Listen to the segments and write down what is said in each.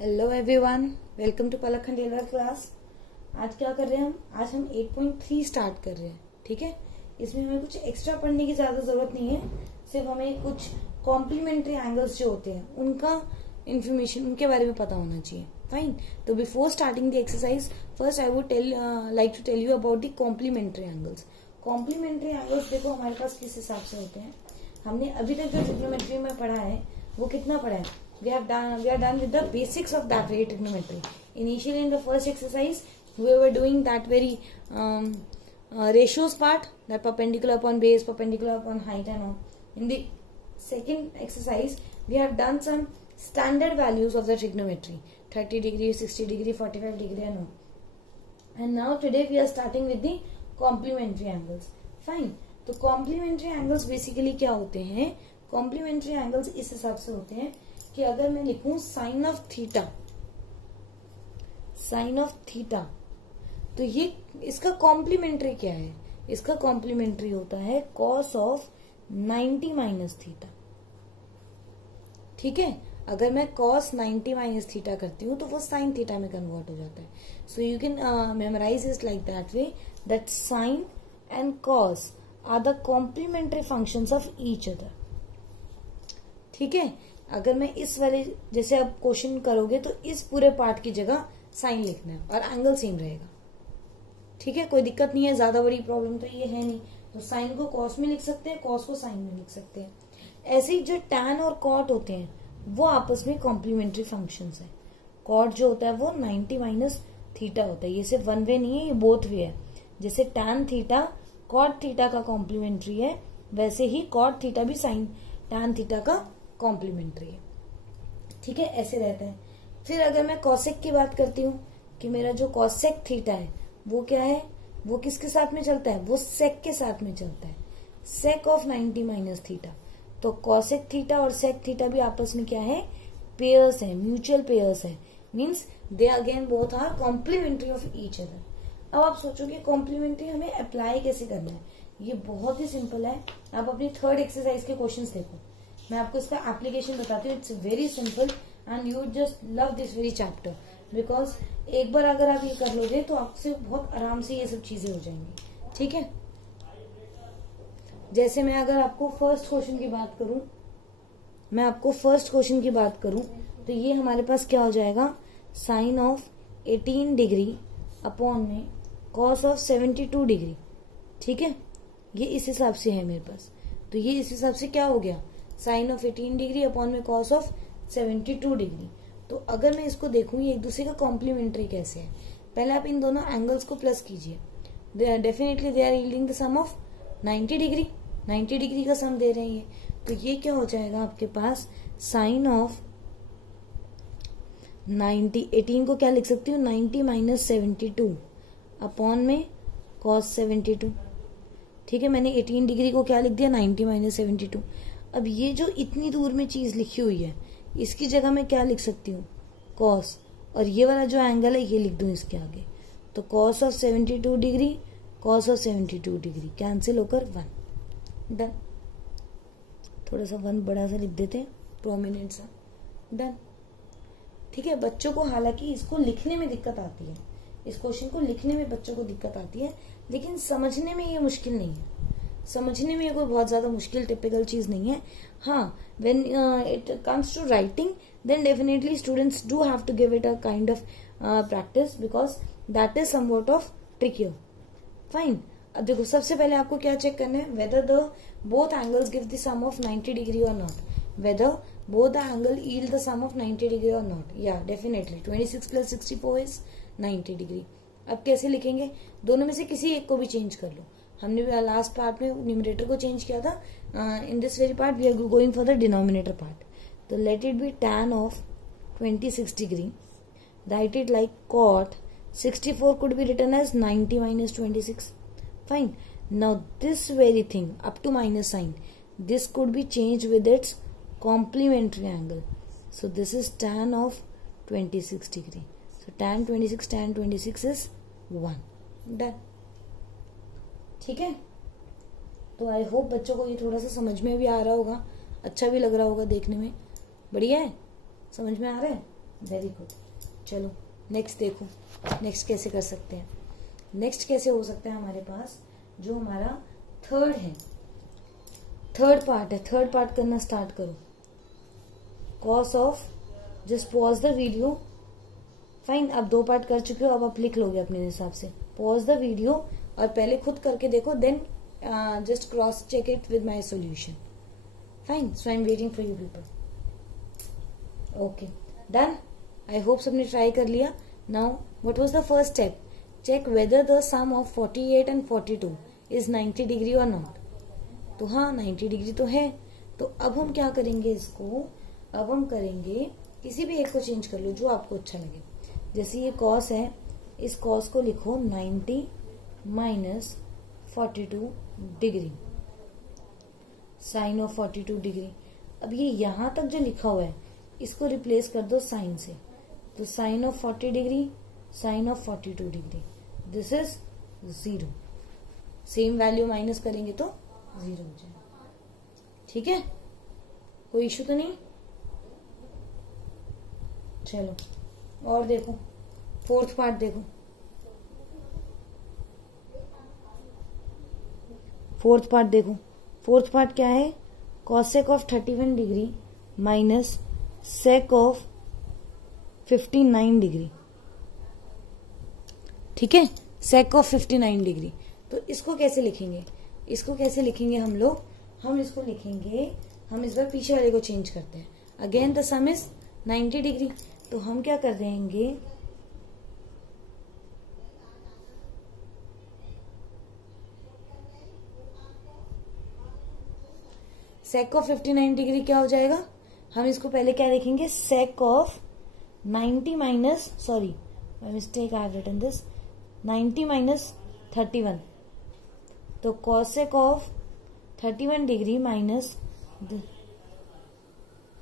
Hello everyone, welcome to Palak Khandelwal class. आज क्या कर रहे हैं आज हम 8.3 स्टार्ट कर रहे हैं। ठीक है, इसमें हमें कुछ एक्स्ट्रा पढ़ने की ज्यादा जरूरत नहीं है, सिर्फ हमें कुछ कॉम्प्लीमेंट्री एंगल्स जो होते हैं उनका इंफॉर्मेशन उनके बारे में पता होना चाहिए। फाइन, तो before starting the exercise first I would like to tell you about the complementary angles. Complementary angles देखो हमारे पास किस हिसाब से होते हैं। हमने अभी तक जो ट्रिग्नोमेट्री में पढ़ा है वो कितना पढ़ा है? We are done with the basics of that very trigonometry. Initially in the first exercise, we were doing that very ratios part, that perpendicular upon base, perpendicular upon height and all. In the second exercise, we have done some standard values of the trigonometry, 30 degree, 60 degree, 45 degree and all. And now today we are starting with the complementary angles. Fine. तो complementary angles basically क्या होते हैं? Complementary angles इस हिसाब से होते हैं कि अगर मैं लिखूं साइन ऑफ थीटा, तो ये इसका कॉम्प्लीमेंट्री क्या है? इसका कॉम्प्लीमेंट्री होता है कॉस ऑफ 90 माइनस थीटा। ठीक है, अगर मैं कॉस 90 माइनस थीटा करती हूं तो वो साइन थीटा में कन्वर्ट हो जाता है। So you can memorise it like that way, that sine and cos are the complementary functions of each other. ठीक है, अगर मैं इस वाले जैसे आप क्वेश्चन करोगे तो इस पूरे पार्ट की जगह साइन लिखना है और एंगल सेम रहेगा। ठीक है, कोई दिक्कत नहीं है, ज्यादा बड़ी प्रॉब्लम तो ये है नहीं। तो साइन को कॉस में लिख सकते हैं, कॉस को साइन में लिख सकते हैं। ऐसे ही जो टैन और कॉट होते हैं वो आपस में कॉम्प्लीमेंट्री फंक्शंस है। कॉट जो होता है वो 90 माइनस थीटा होता है। ये सिर्फ वन वे नहीं है, ये बोथ वे है। जैसे टैन थीटा कॉट थीटा का कॉम्प्लीमेंट्री है, वैसे ही कॉट थीटा भी साइन टैन थीटा का कॉम्प्लीमेंट्री है। ठीक है, ऐसे रहता है। फिर अगर मैं कॉसेक की बात करती हूँ कि मेरा जो कॉसेक थीटा है वो क्या है, वो किसके साथ में चलता है? वो सेक के साथ में चलता है, सेक ऑफ 90 माइनस थीटा। तो कॉसेक थीटा और सेक थीटा भी आपस में क्या है? पेयर्स है, म्यूचुअल पेयर्स है। Means they again both are complementary of each other. अब आप सोचोगे कॉम्प्लीमेंट्री हमें अप्लाई कैसे करना है? ये बहुत ही सिंपल है। आप अपनी थर्ड एक्सरसाइज के क्वेश्चन देखो, मैं आपको इसका एप्लीकेशन बताती हूँ। It's very simple and you just love this very chapter, because एक बार अगर आप ये कर लोगे तो आपसे बहुत आराम से ये सब चीजें हो जाएंगी। ठीक है, जैसे मैं अगर आपको फर्स्ट क्वेश्चन की बात करूं, तो ये हमारे पास क्या हो जाएगा? साइन ऑफ 18 डिग्री अपॉन में कॉस ऑफ 72 डिग्री। ठीक है, ये इस हिसाब से है मेरे पास। तो ये इस हिसाब से क्या हो गया? साइन ऑफ 18 डिग्री अपॉन में कॉस ऑफ 72 डिग्री। तो अगर मैं इसको देखूं ये एक दूसरे का कॉम्प्लीमेंट्री कैसे है, पहले आप इन दोनों एंगल्स को प्लस कीजिए। Definitely they are yielding the sum of 90 degree. 90 degree का सम दे रहे हैं ये, तो ये क्या हो जाएगा आपके पास? साइन ऑफ 90, 18 को क्या लिख सकती हूँ? 90 माइनस 72 अपॉन में कॉस 72। ठीक है, मैंने 18 डिग्री को क्या लिख दिया? 90 माइनस 72। अब ये जो इतनी दूर में चीज लिखी हुई है इसकी जगह मैं क्या लिख सकती हूँ? कॉस, और ये वाला जो एंगल है ये लिख दूं इसके आगे। तो cos of 72 degree, cos of 72 degree cancel होकर 1। डन। थोड़ा सा 1 बड़ा सा लिख देते हैं, प्रोमिनेंट सा। डन। ठीक है, बच्चों को हालांकि इसको लिखने में दिक्कत आती है, इस क्वेश्चन को लिखने में बच्चों को दिक्कत आती है, लेकिन समझने में ये मुश्किल नहीं है। समझने में ये कोई बहुत ज्यादा मुश्किल टिपिकल चीज नहीं है। हाँ, when it comes to writing, then definitely students do have to give it a kind of practice because that is somewhat of trickier. Fine. अब देखो सबसे पहले आपको क्या चेक करना है? whether the both angles give the sum of 90 degree or not. whether both the angle yield the sum of 90 degree or not. Yeah, definitely 26 plus 64 is 90 degree. अब कैसे लिखेंगे? दोनों में से किसी एक को भी चेंज कर लो। हमने लास्ट पार्ट में न्यूमरेटर को चेंज किया था। In this very part we are going for the denominator part. तो let it be tan of 26 degree, write it like cot 64 could be written as 90 minus 26. Fine. Now this very thing up to minus sign, this could be changed with its complementary angle. So this is tan of 26 degree. So tan 26 is 1. Done. ठीक है, तो I hope बच्चों को ये थोड़ा सा समझ में भी आ रहा होगा, अच्छा भी लग रहा होगा देखने में। बढ़िया है, समझ में आ रहा है? Very good. चलो नेक्स्ट देखो, नेक्स्ट कैसे कर सकते हैं। नेक्स्ट कैसे हो सकता है हमारे पास, जो हमारा थर्ड है, थर्ड पार्ट है, थर्ड पार्ट करना स्टार्ट करो। Cos of, just pause the video. Fine, अब 2 पार्ट कर चुके हो, अब आप लिख लोगे अपने हिसाब से। पॉज द वीडियो और पहले खुद करके देखो, then just cross check it with my solution. Fine, so I am waiting for you people. Okay done. I hope सबने ट्राई कर लिया। Now what was the first step, check whether the sum of 48 and 42 is 90 degree और not. तो हाँ 90 degree तो है। तो अब हम क्या करेंगे इसको, अब हम करेंगे किसी भी एक को चेंज कर लो जो आपको अच्छा लगे। जैसे ये कॉस है, इस कॉस को लिखो 90 minus 42 degree, sine of 42 degree. अब ये यहां तक जो लिखा हुआ है इसको रिप्लेस कर दो साइन से, तो sine of 40 degree, sine of 42 degree, this is 0। Same value minus करेंगे तो 0 हो जाएगा। ठीक है, कोई इश्यू तो नहीं। चलो और देखो, फोर्थ पार्ट देखो। फोर्थ पार्ट देखो, फोर्थ पार्ट क्या है, cosec of 31 degree minus sake of 59 degree. ठीक है, सेक ऑफ 59 डिग्री। तो इसको कैसे लिखेंगे, इसको कैसे लिखेंगे हम लोग, हम इसको लिखेंगे, हम इस बार पीछे वाले को चेंज करते हैं। Again the some is 90 degree, तो हम क्या कर देंगे, सेक ऑफ 59 डिग्री क्या हो जाएगा, हम इसको पहले क्या लिखेंगे, sec of 90 minus, sorry my mistake, I have written this 90 minus 31, तो cosec of 31 degree minus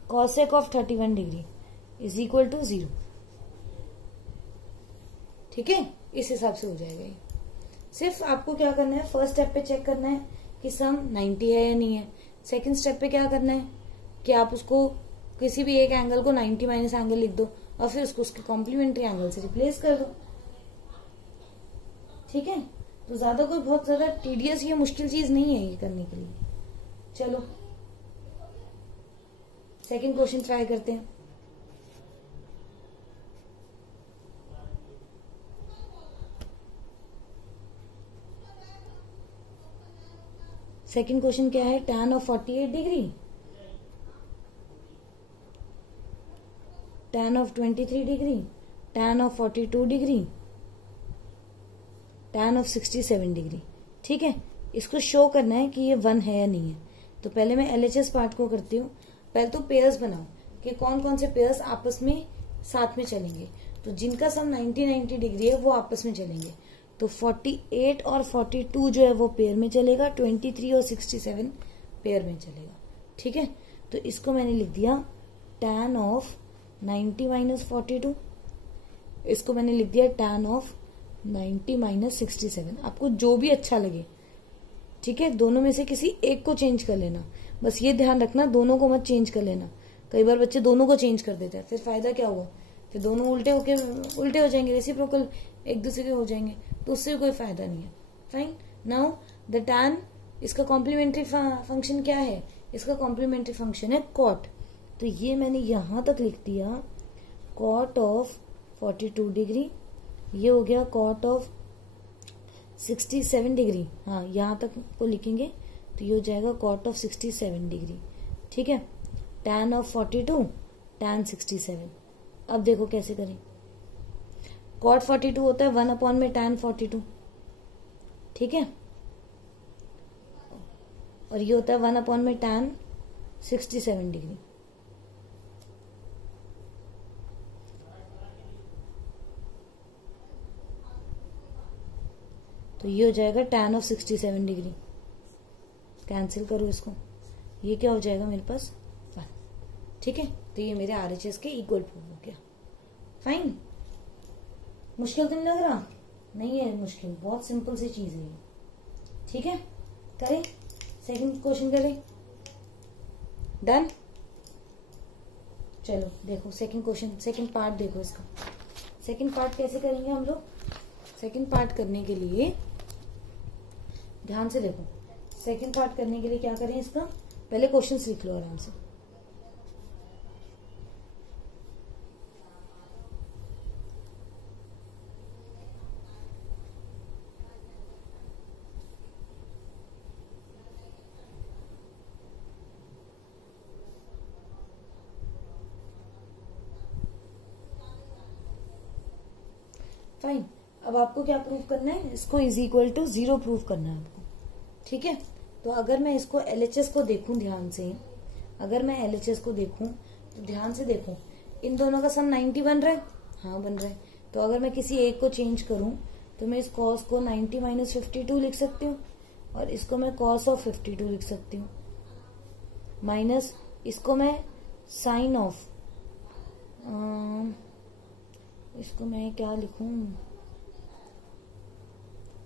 cosec of 31 degree is equal to 0। ठीक है, इस हिसाब से हो जाएगा ये। सिर्फ आपको क्या करना है, फर्स्ट स्टेप पे चेक करना है कि सम 90 है या नहीं है। सेकंड स्टेप पे क्या करना है कि आप उसको किसी भी एक एंगल को 90 माइनस एंगल लिख दो और फिर उसको उसके कॉम्प्लीमेंट्री एंगल से रिप्लेस कर दो। ठीक है, तो ज्यादा कोई बहुत ज्यादा टीडियस या मुश्किल चीज नहीं है ये करने के लिए। चलो सेकंड क्वेश्चन ट्राई करते हैं। सेकंड क्वेश्चन क्या है, tan of 48 degree, tan of 23 degree, tan of 42 degree, tan of 67 degree. ठीक है, इसको शो करना है कि ये 1 है या नहीं है। तो पहले मैं LHS पार्ट को करती हूँ। पहले तो पेयर्स बनाओ कि कौन कौन से पेयर्स आपस में साथ में चलेंगे। तो जिनका सम 90 डिग्री है वो आपस में चलेंगे। तो 48 और 42 जो है वो पेयर में चलेगा, 23 और 67 पेयर में चलेगा। ठीक है, तो इसको मैंने लिख दिया tan ऑफ 90 माइनस 42, इसको मैंने लिख दिया tan ऑफ 90 माइनस 67। आपको जो भी अच्छा लगे, ठीक है, दोनों में से किसी एक को चेंज कर लेना। बस ये ध्यान रखना दोनों को मत चेंज कर लेना। कई बार बच्चे दोनों को चेंज कर देते हैं, फिर फायदा क्या हुआ, फिर दोनों उल्टे हो जाएंगे, रेसिप्रोकल एक दूसरे के हो जाएंगे, तो उससे कोई फायदा नहीं है। फाइन, नाउ द tan, इसका कॉम्प्लीमेंट्री फंक्शन क्या है, इसका कॉम्प्लीमेंट्री फंक्शन है कॉट। तो ये मैंने यहां तक लिख दिया कॉट ऑफ 42 डिग्री, ये हो गया कॉट ऑफ 67 डिग्री। हाँ, यहां तक को लिखेंगे तो ये हो जाएगा कॉट ऑफ 67 डिग्री। ठीक है, tan ऑफ 42, tan 67। अब देखो कैसे करें, कॉट 42 होता है 1 अपॉन में tan 42। ठीक है, और ये होता है 1 अपॉन में tan 67 डिग्री। तो ये हो जाएगा tan ऑफ 67 डिग्री। कैंसिल करो इसको, ये क्या हो जाएगा मेरे पास 1। ठीक है, तो ये मेरे RHS के इक्वल प्रूव हो गया। फाइन, मुश्किल तो नहीं लग रहा, नहीं है मुश्किल, बहुत सिंपल सी चीज है ये। ठीक है, करें सेकंड क्वेश्चन करें, डन। चलो देखो सेकंड क्वेश्चन, सेकंड पार्ट देखो इसका। सेकंड पार्ट कैसे करेंगे हम लोग? सेकंड पार्ट करने के लिए ध्यान से देखो। सेकंड पार्ट करने के लिए क्या करें इसका, पहले क्वेश्चंस लिख लो आराम से। फाइन, अब आपको क्या प्रूव करना है? इसको इज इक्वल टू 0 प्रूव करना है आपको। ठीक है, तो अगर मैं इसको LHS को देखूं ध्यान से, अगर मैं LHS को देखूं तो ध्यान से देखो, इन दोनों का सम 90 बन रहा है। हाँ बन रहा है। तो अगर मैं किसी एक को चेंज करूं तो मैं इस कॉस को 90 माइनस 52 लिख सकती हूँ, और इसको मैं कॉस ऑफ 52 लिख सकती हूँ, माइनस इसको मैं साइन ऑफ, इसको मैं क्या लिखूं,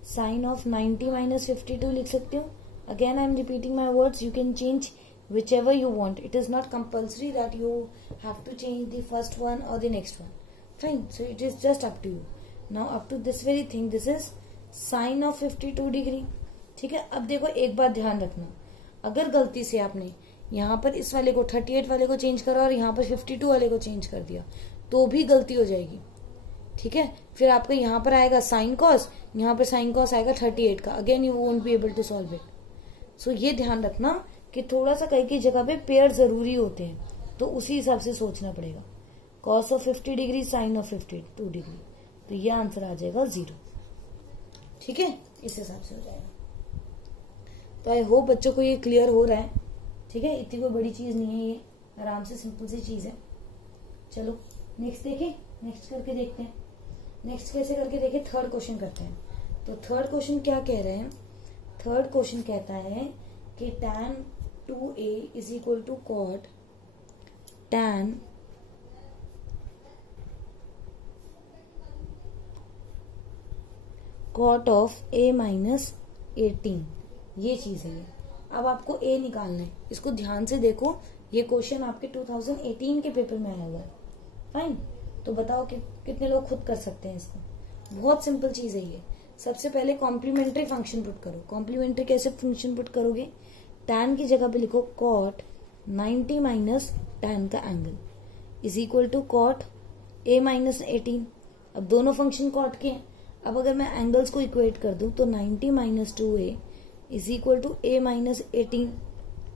साइन ऑफ 90 माइनस 52 लिख सकती हूँ। Again I am repeating my words, you can change whichever you want, it is not compulsory that you have to change the first one और the next one. Fine, so it is just up to you. Now up to this very thing, this is sine of 52 degree. ठीक है, अब देखो एक बात ध्यान रखना, अगर गलती से आपने यहाँ पर इस वाले को 38 वाले को चेंज करा और यहाँ पर 52 वाले को चेंज कर दिया तो भी गलती हो जाएगी। ठीक है, फिर आपका यहाँ पर आएगा साइन कॉस, यहाँ पर साइन कॉस आएगा 38 का, again you won't be able to solve it. So ये ध्यान रखना कि थोड़ा सा कई की जगह पे पेयर जरूरी होते हैं, तो उसी हिसाब से सोचना पड़ेगा। Cos of 50 degree, sine of 52 degree, तो ये आंसर आ जाएगा 0। ठीक है, इस हिसाब से हो जाएगा। तो आई होप बच्चों को ये क्लियर हो रहा है। ठीक है, इतनी कोई बड़ी चीज नहीं है, ये आराम से सिंपल सी चीज है। चलो नेक्स्ट देखें, नेक्स्ट करके देखते हैं। नेक्स्ट कैसे करके देखें, थर्ड क्वेश्चन करते हैं। तो थर्ड क्वेश्चन क्या कह रहे हैं? थर्ड क्वेश्चन कहता है कि tan 2a is equal to cot tan cot of a minus 18, ये चीज है ये। अब आपको a निकालना है, इसको ध्यान से देखो, ये क्वेश्चन आपके 2018 के पेपर में आया हुआ है। फाइन, तो बताओ कि कितने लोग खुद कर सकते हैं इसको? बहुत सिंपल चीज है ये। सबसे पहले कॉम्प्लीमेंट्री फंक्शन पुट करो। कॉम्प्लीमेंट्री कैसे फंक्शन पुट करोगे? tan की जगह पे लिखो कॉट 90 माइनस tan का angle is equal to cot a minus 18। अब दोनों फंक्शन कॉट के हैं। अब अगर मैं एंगल्स को इक्वेट कर दूं तो 90 minus 2a is equal to a minus 18।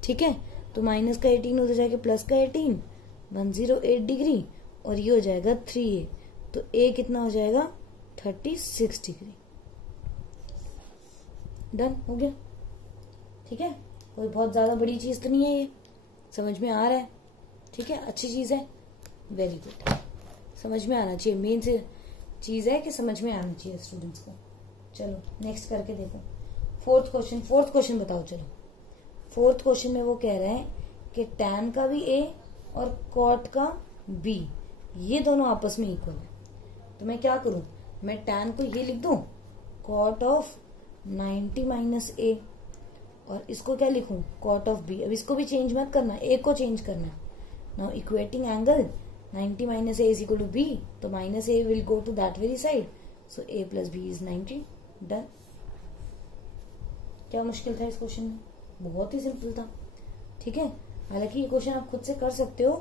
ठीक है, तो माइनस का 18 उधर जाके प्लस का 18, 108 डिग्री, और ये हो जाएगा 3a, तो a कितना हो जाएगा 36 डिग्री। डन हो गया। ठीक है, कोई बहुत ज्यादा बड़ी चीज तो नहीं है, ये समझ में आ रहा है। ठीक है, अच्छी चीज है, वेरी गुड, समझ में आना चाहिए। मेन से चीज है कि समझ में आना चाहिए स्टूडेंट्स को। चलो नेक्स्ट करके देखो फोर्थ क्वेश्चन। फोर्थ क्वेश्चन बताओ। चलो फोर्थ क्वेश्चन में वो कह रहे हैं कि tan का भी a और cot का b, ये दोनों आपस में इक्वल है। तो मैं क्या करूं, मैं tan को ये लिख दूं cot ऑफ 90 माइनस a, और इसको क्या लिखूं cot ऑफ b। अब इसको भी चेंज मत करना, a को चेंज करना। Now equating angle 90 minus a is equal to b, तो minus a will go to that very side, so a plus b is 90। Done. क्या मुश्किल था इस क्वेश्चन में? बहुत ही सिंपल था। ठीक है, हालांकि ये क्वेश्चन आप खुद से कर सकते हो,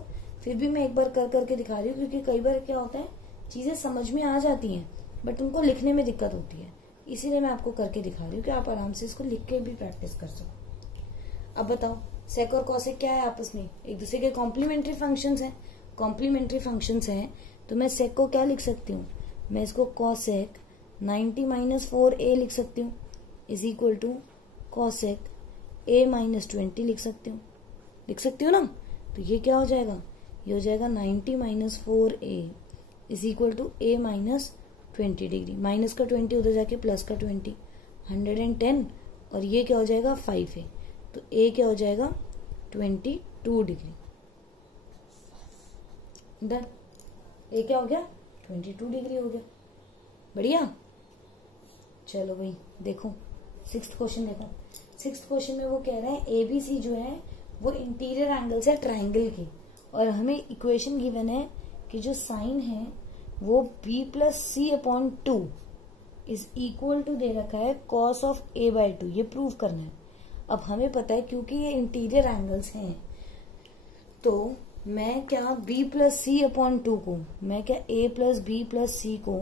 फिर भी मैं एक बार कर करके दिखा रही हूँ, क्योंकि कई बार क्या होता है चीजें समझ में आ जाती हैं बट उनको लिखने में दिक्कत होती है, इसीलिए मैं आपको करके दिखा रही हूँ कि आप आराम से इसको लिख के भी प्रैक्टिस कर सको। अब बताओ सेक और कॉसेक क्या है आपस में? एक दूसरे के कॉम्प्लीमेंट्री फंक्शंस हैं। कॉम्प्लीमेंट्री फंक्शंस हैं तो मैं सेक को क्या लिख सकती हूँ, मैं इसको कॉसेक 90 माइनस 4a लिख सकती हूँ is equal to cosec a minus 20 लिख सकती हूँ ना। तो ये क्या हो जाएगा, ये हो जाएगा 90 minus 4a is equal to a minus 20 degree, minus का 20 उधर जाके प्लस का 20, 110, और ये क्या हो जाएगा 5a, तो a क्या हो जाएगा 22 डिग्री। डन। a क्या हो गया 22 डिग्री हो गया। बढ़िया। चलो भाई देखो सिक्स्थ क्वेश्चन देखो। सिक्स्थ क्वेश्चन में वो कह रहे हैं ABC जो है वो इंटीरियर एंगल्स है ट्राइंगल की, और हमें इक्वेशन गिवन है कि जो साइन है वो b plus C upon 2 is equal to दे रखा है cos ऑफ a/2। ये प्रूव करना है। अब हमें पता है क्योंकि ये इंटीरियर एंगल्स हैं तो मैं क्या b प्लस सी अपॉन 2 को मैं क्या a प्लस बी प्लस सी को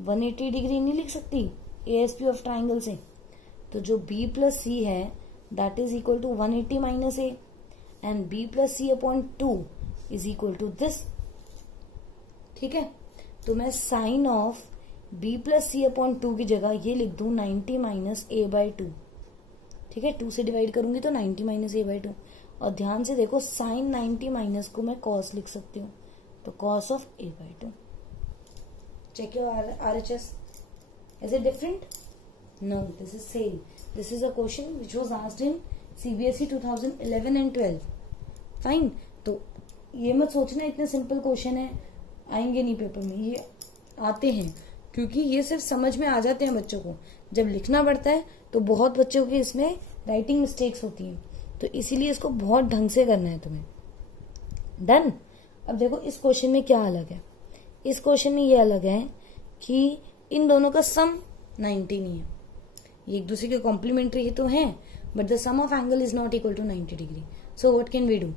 180 डिग्री नहीं लिख सकती ASP ऑफ ट्राइंगल से। तो जो b प्लस सी है that is equal to 180 minus a and b plus C upon 2 is equal to this. ठीक है, तो मैं sine of b plus C upon 2 की जगह ये लिख दूं 90 माइनस a/2। ठीक है, 2 से डिवाइड करूंगी तो 90 माइनस a/2। और ध्यान से देखो साइन 90 माइनस को मैं कॉस लिख सकती हूँ, तो cos of a/2। Check your RHS। Is it different? No, this is same. This is a question which was asked in CBSE 2011 and 12। Fine. तो ये मत सोचना इतने सिंपल क्वेश्चन है आएंगे नहीं पेपर में, ये आते हैं क्योंकि ये सिर्फ समझ में आ जाते हैं बच्चों को। जब लिखना पड़ता है तो बहुत बच्चों के इसमें राइटिंग मिस्टेक्स होती हैं, तो इसीलिए इसको बहुत ढंग से करना है तुम्हें। डन। अब देखो इस क्वेश्चन में क्या अलग है। इस क्वेश्चन में ये अलग है कि इन दोनों का सम 90 नहीं है, ये एक दूसरे के कॉम्प्लीमेंट्री तो हैं but the sum of angle is not equal to 90 डिग्री। So what can we do?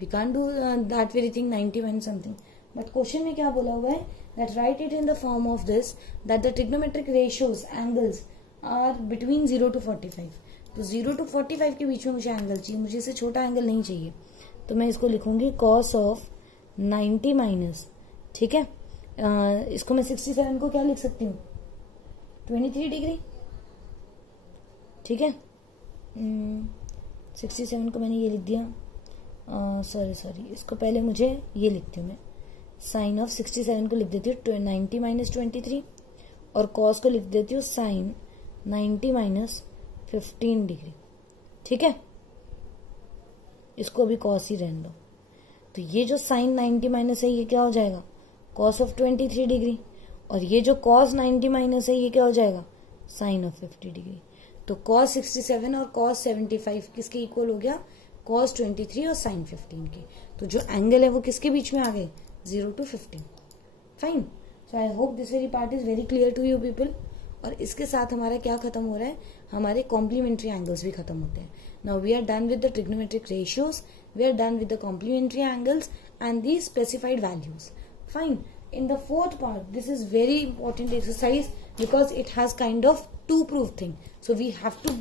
We can't do that very thing 90 minus something. But question में क्या बोला हुआ है that write it in the form of this that the trigonometric ratios angles are between 0 to 45। तो 0 to 45 के बीच में मुझे angle चाहिए, मुझे इससे छोटा एंगल नहीं चाहिए। तो मैं इसको लिखूंगी cos ऑफ 90 माइनस, ठीक है, इसको मैं 67 को क्या लिख सकती हूँ 23 डिग्री। ठीक है, 67 को मैंने ये लिख दिया, सॉरी इसको पहले मुझे ये लिखती हूँ मैं, साइन ऑफ 67 को लिख देती हूँ 90 माइनस 23 और कॉस को लिख देती हूँ साइन 90 माइनस 15 डिग्री। ठीक है, इसको अभी कॉस ही रहने दो। तो ये जो साइन 90 माइनस है ये क्या हो जाएगा कॉस ऑफ 23 डिग्री, और ये जो कॉस 90 माइनस है ये क्या हो जाएगा साइन ऑफ 50 डिग्री। तो कॉस 67 और कॉस 75 किसके इक्वल हो गया कॉस 23 और साइन 15 के। तो जो एंगल है वो किसके बीच में आ गए 0 to 15। Fine. So I hope this very part is very clear to you people. और इसके साथ हमारा क्या खत्म हो रहा है, हमारे कॉम्प्लीमेंट्री एंगल्स भी खत्म होते हैं। Now we are done with the trigonometric ratios, we are done with the complementary angles and the specified values. Fine. In the fourth part, this is very important exercise because it has kind of two proof thing. So we have to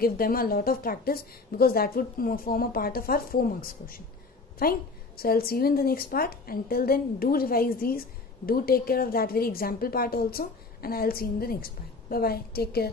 give them a lot of practice because that would form a part of our 4 marks question. Fine. So I'll see you in the next part. Until then, do revise these. Do take care of that very example part also. And I'll see you in the next part. Bye-bye. Take care.